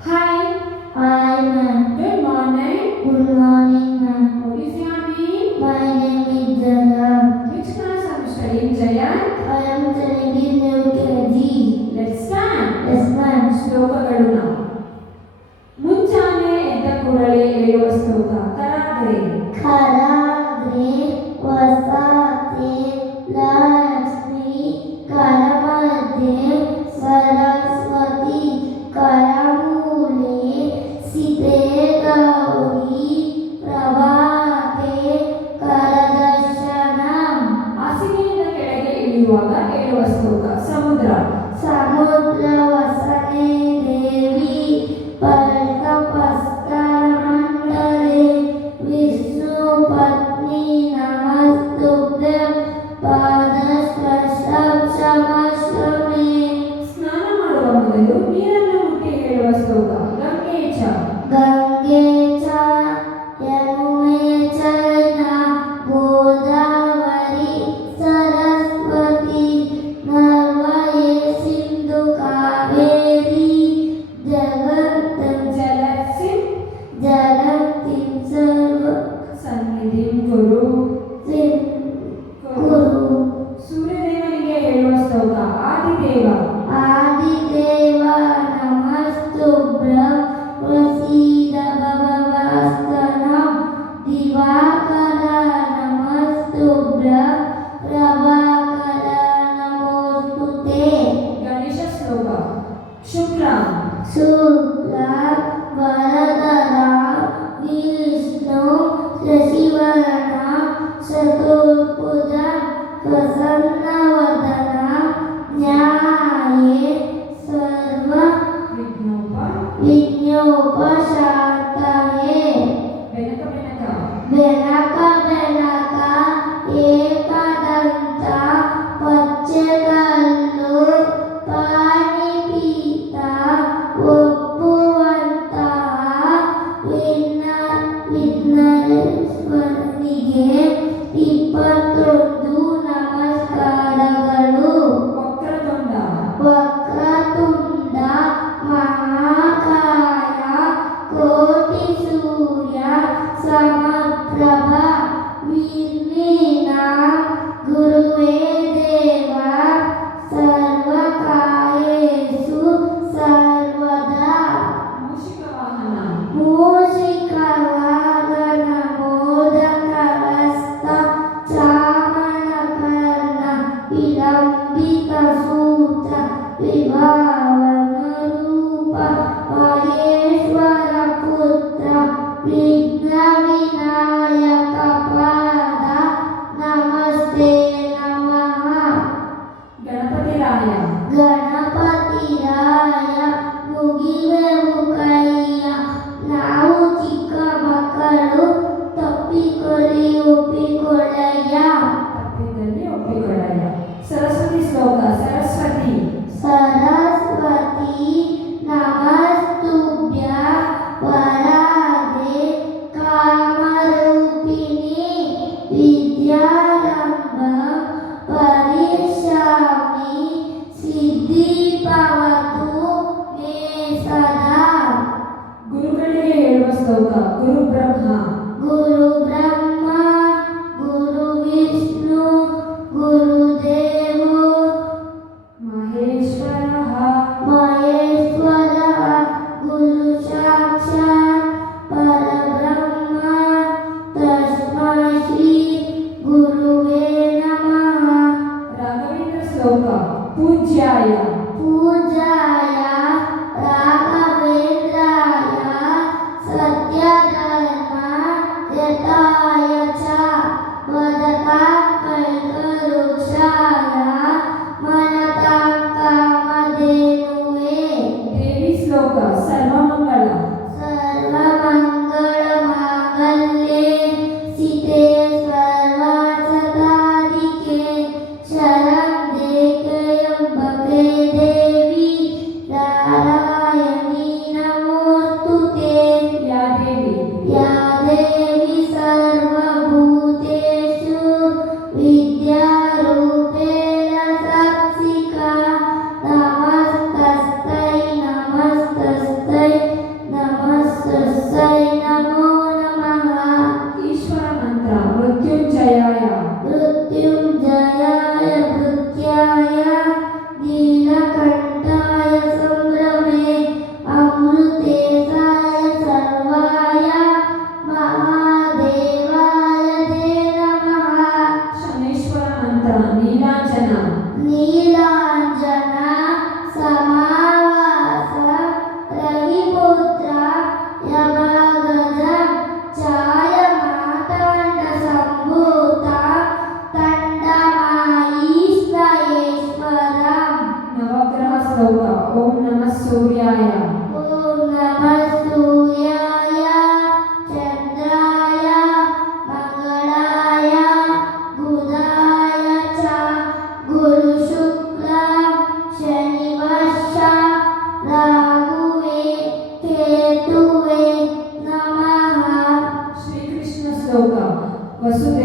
Hi, Hi ma'am. good morning. Good morning ma'am. What is your name? My name is Jaya. Which class are you studying, Jayant? I am studying in UKG. Let's start. Yes ma'am. ಶ್ಲೋಕಗಳು ನಾವು ಮುಂಚಾನೆ ಎದ್ದ ಕೂಡಲೇ ಹೇಳುವ ಶ್ಲೋಕ ಕರಾಗ್ರೆ Karagre vasate Lakshmi Karamadhe Saraswati Karamule Site Gauri Prabhate Karadarsanam ಹಾಸಿಗೆಯಿಂದ ಕೆಳಗೆ ಇಳಿಯುವಾಗ ಹೇಳುವ ಶ್ಲೋಕ ಸಮುದ್ರ Samudra Vasane Devi Parkapastarmandale Vishnu Patni Namastubhyam Padastasam Samashvame ಸ್ನಾನ ಮಾಡುವ ಮೊದಲು ನೀರನ್ನು ಮುಟ್ಟಿ ಹೇಳುವ ಶ್ಲೋಕ ಗಂಗೆ ಚ Gange cha Yamume chaina Godavari Saraswati Narvaye Sindhu Kaveri Jagantam ಜಲಸಿಂ Jagantim Sarva ಸನ್ನಿಧಿಂ ಗುರು Guru ಸೂರ್ಯದೇವನಿಗೆ ಹೇಳುವ ಶ್ಲೋಕ Adideva Adideva Namastubhyam Vasida Bhavavastanam Divakara Namastubhyam Prabhakara Namostute Ganesha ಶ್ಲೋಕ ಶುಕ್ಲ Shukla Varadara Vishnu Shashivarana Chaturpuja Prasannavadana Nyaye Sarva ವಿಘ್ನೋಪ Vignopashataye Benaka Benaka Benaka Benaka Ekadanta Pachegallu Panipita Oppuvantaha ವಿಘ್ನೇಶ್ವರನಿಗೆ 21 ನಮಸ್ಕಾರಗಳು ವಕ್ರತುಂಡ ವಕ್ರತುಂಡ ಮಹಾಕಾಯ ಕೋಟಿ ಸೂರ್ಯ ಸಮಪ್ರಭ ನಿರ್ವಿಘ್ನ ಗುರುವೇ ದೇವ ಸರ್ವಕಾರ್ಯೇಷು ಸರ್ವದಾ ಮೂಷಿಕ ವಾಹನ ಮೂಷಿಕವಾಹನ ಮೋದಕಹಸ್ತ ಚಾಮರಕರ್ಣ ವಿಲಂಬಿತ ಸೂತ್ರ ವಿಭಾವನ ರೂಪ ಮಹೇಶ್ವರ ಪುತ್ರ ವಿಘ್ನ ವಿನಾಯಕ ಪಾದ ನಮಸ್ತೆ ನಮಃ ಗಣಪತಿ ರಾಯ ಗಣಪತಿರಾಯ ಮುಗಿವೆವು ಕೈಯ ನಾವು ಚಿಕ್ಕ ಮಕ್ಕಳು ತಪ್ಪಿಕೊಳ್ಳಿ ಒಪ್ಪಿಕೊಳ್ಳಯ್ಯ ತಪ್ಪಿದಲ್ಲಿ ಒಪ್ಪಿಕೊಳ್ಳಯ್ಯ ಸರಸ್ವತಿ ಶ್ಲೋಕ ಸರಸ್ವತಿ ಸರಸ್ವತಿ ನಮಸ್ತುಭ್ಯ ವರದೆ ಕಾಮರೂಪಿಣಿ ವಿದ್ಯಾರಂಭ ಪರಿಶ್ಯಾಮಿ ಸಿದ್ಧಿ ಭವತು ಮೇ ಸದಾ ಗುರುಗಳಿಗೆ ಹೇಳುವ ಶ್ಲೋಕ ಗುರು ಬ್ರಹ್ಮ ಗುರು ಬ್ರಹ್ಮ ಗುರು ವಿಷ್ಣು ಗುರುದೇವೋ ಮಹೇಶ್ವರ ಮಹೇಶ್ವರ ಗುರು ಸಾಕ್ಷಾತ್ ಪರಬ್ರಹ್ಮ ತಸ್ಮೈ ಶ್ರೀ ಗುರುವೇ ನಮಃ ರಾಘವೇಂದ್ರ ಶ್ಲೋಕ ಪೂಜ್ಯಾಯ ಪೂಜಾಯ ರಾಘವೇಂದ್ರಾಯ ಸತ್ಯಧರ್ಮ ಯತಾಯ ಚ ವದತಾಂ ಕಲ್ಪವೃಕ್ಷಾಯ ಮನತಾಂ ಕಾಮಧೇನುವೇ ದೇವಿ ಶ್ಲೋಕ ಸರ್ವಮಂಗಳ ಸರ್ವಮಂಗಳಮಾಂಗಲ್ಯೆ ಸಿತೆ ಸರ್ವಾರ್ಥಸಾಧಿಕೆ ಶರಣ್ಯೆ ತ್ರ್ಯಂಬಕೆ ದೇವಿ ನಾರಾಯಣಿ ನಮೋಸ್ತುತೆ ಯಾ ದೇವಿ ಯಾ ದೇವಿ ಸರ್ವಭೂತೇಷು ವಿದ್ಯಾರೂಪೇಣ ಸಂಸ್ಥಿತಾ ನಮಸ್ತಸ್ತೈ ನಮಸ್ತಸ್ತೈ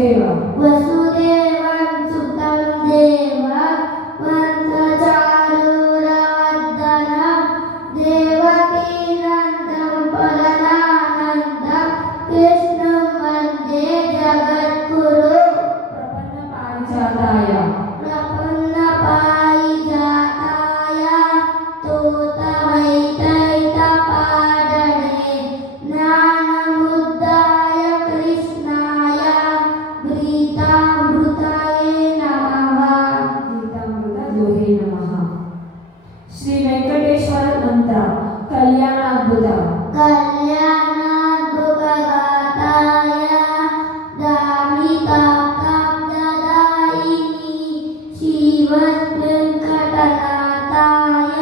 वसुदेव वसुदेवं सुतं देवं वंशचारुरार्दनं देवकी नन्दं परमानन्दं कृष्णं वन्दे जगद्गुरुं प्रपन्नपारिजाताय प्रपन्नपारिजाताय तोतमैतैतपादने ज्ञानमुद्राय कृष्णाय प्रीतामृताय नमः गीतामृत दोहे नमः। श्री वेंकटेश्वर मंत्र कल्याणाद्भुत कल्याणाद्भुतगाताय दामिताप्तदायिनी श्रीवद्वेङ्कटनाथाय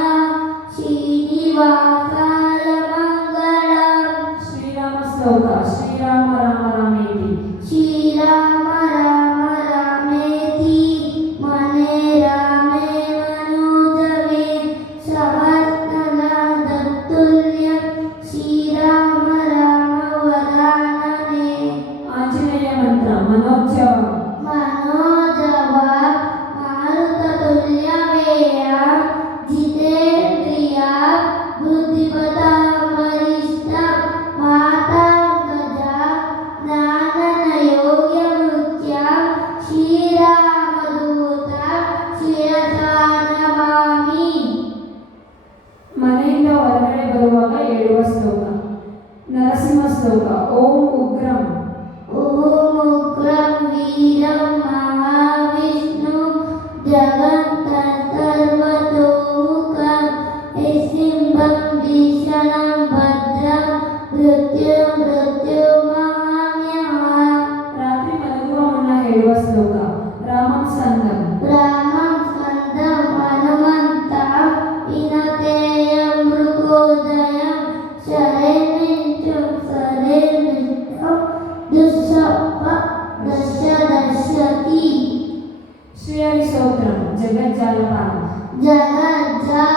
श्रीनिवासाय मङ्गलम् श्रीराम श्लोक श्रीराम राम रामेति श्रीराम राम रामेति मने रामे मनोजवे सहस्रनादतुल्यं श्रीराम राम वरानने आंजनेय मंत्र मनोजवम् मनोजवा मारुततुल्यवेयं जितेन्द्रिया बुद्धिमतां वरिष्ठं माताङ्गजा ज्ञाननयोग्यमृत्यां श्रीरामदूतं शिरसा नमामि ಮನೆಯಿಂದ ಹೊರಗಡೆ ಬರುವಾಗ ಹೇಳುವ ಶ್ಲೋಕ ನರಸಿಂಹ ಶ್ಲೋಕ ಓಂ ಉಗ್ರಂ ॐ उग्रं वीरं महाविष्णुं जगन्तं सर्वतोमुखं निसिंहं भीषणं भद्रं मृत्युमाम्यहम् ರಾತ್ರಿ ಮಲಗುವ ಮುನ್ನ ಹೇಳುವ ಶ್ಲೋಕ ರಾಮಂ ಸಂದಂ रामं स्कन्दं हनुमन्तं विनतेयं मृगोदयं शरैर्विंशं शरैर्विष्टं दशति ಶ್ರೀಹರಿ ಸ್ತೋತ್ರಂ ಜಗಜ್ಜಾಲಪಾಲ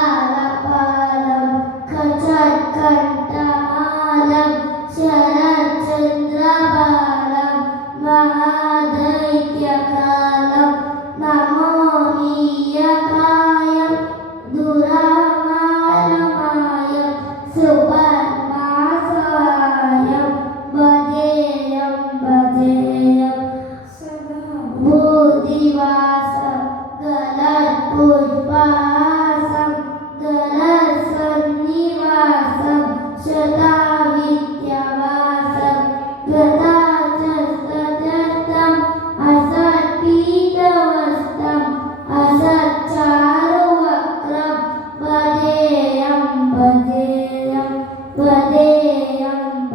जगज्जालपालं खचत्कण्ठमालं शरच्चन्द्रबालं महादैत्यकालं नमोनीयकायं दुरामारमायं सुपद्मासहायं भजेयं ಸದಾ बुद्धिवासं गलत्पुष्पहासं गलत्सन्निवासं शताविद्यवासं गताचस्तम् असत्पीतवस्त्रम् असच्चारुवक्त्रं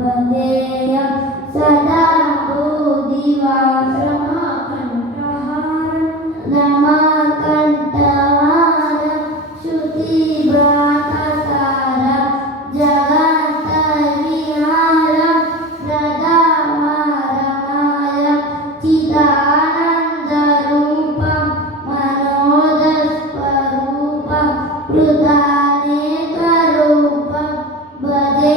भजेयं सदा बुद्धिवासं नमकण्ठहारं श्रुतिभ्रातसारं जगन्तविहारं प्रदामारमायं चिदानन्दरूपं मनोदस्वरूपं कृतानेकरूपं भजे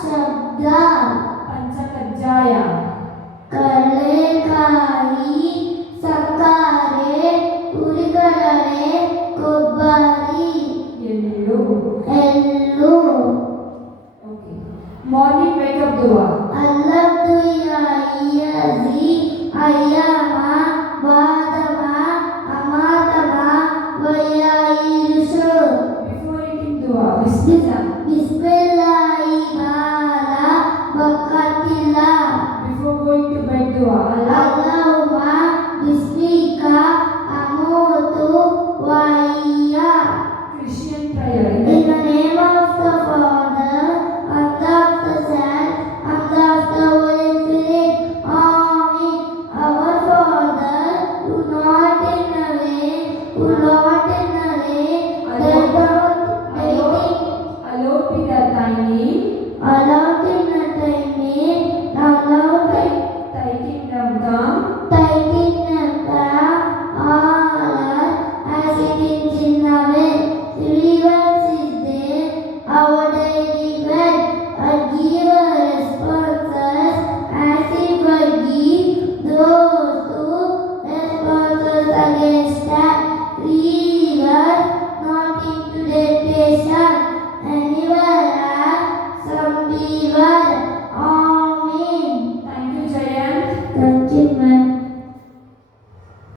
ಶಬ್ದ ಪಂಚಕಜ್ಜಾಯ ಕಡಲೆಕಾಯಿ ಸಕ್ಕರೆ ಹುರಿಗಡಲೆ ಕೊಬ್ಬರಿ ಎಳ್ಳು. ಎಳ್ಳು ಓಕೆ. ಮಾರ್ನಿಂಗ್ ವೇಕಪ್ ದುವಾ. ಅಲ್ಲದ್ದು ಯಾಯಿಯದಿ ಅಯ್ಯಮ ಬಾದಮ ಅಮಾತಮ ವಯ್ಯಾಯಿರುಷು ಬಿಫೋರ್ ಈಟಿಂಗ್ ದುವಾ. ಬಿಸ್ಮಿಲ್ಲಾ.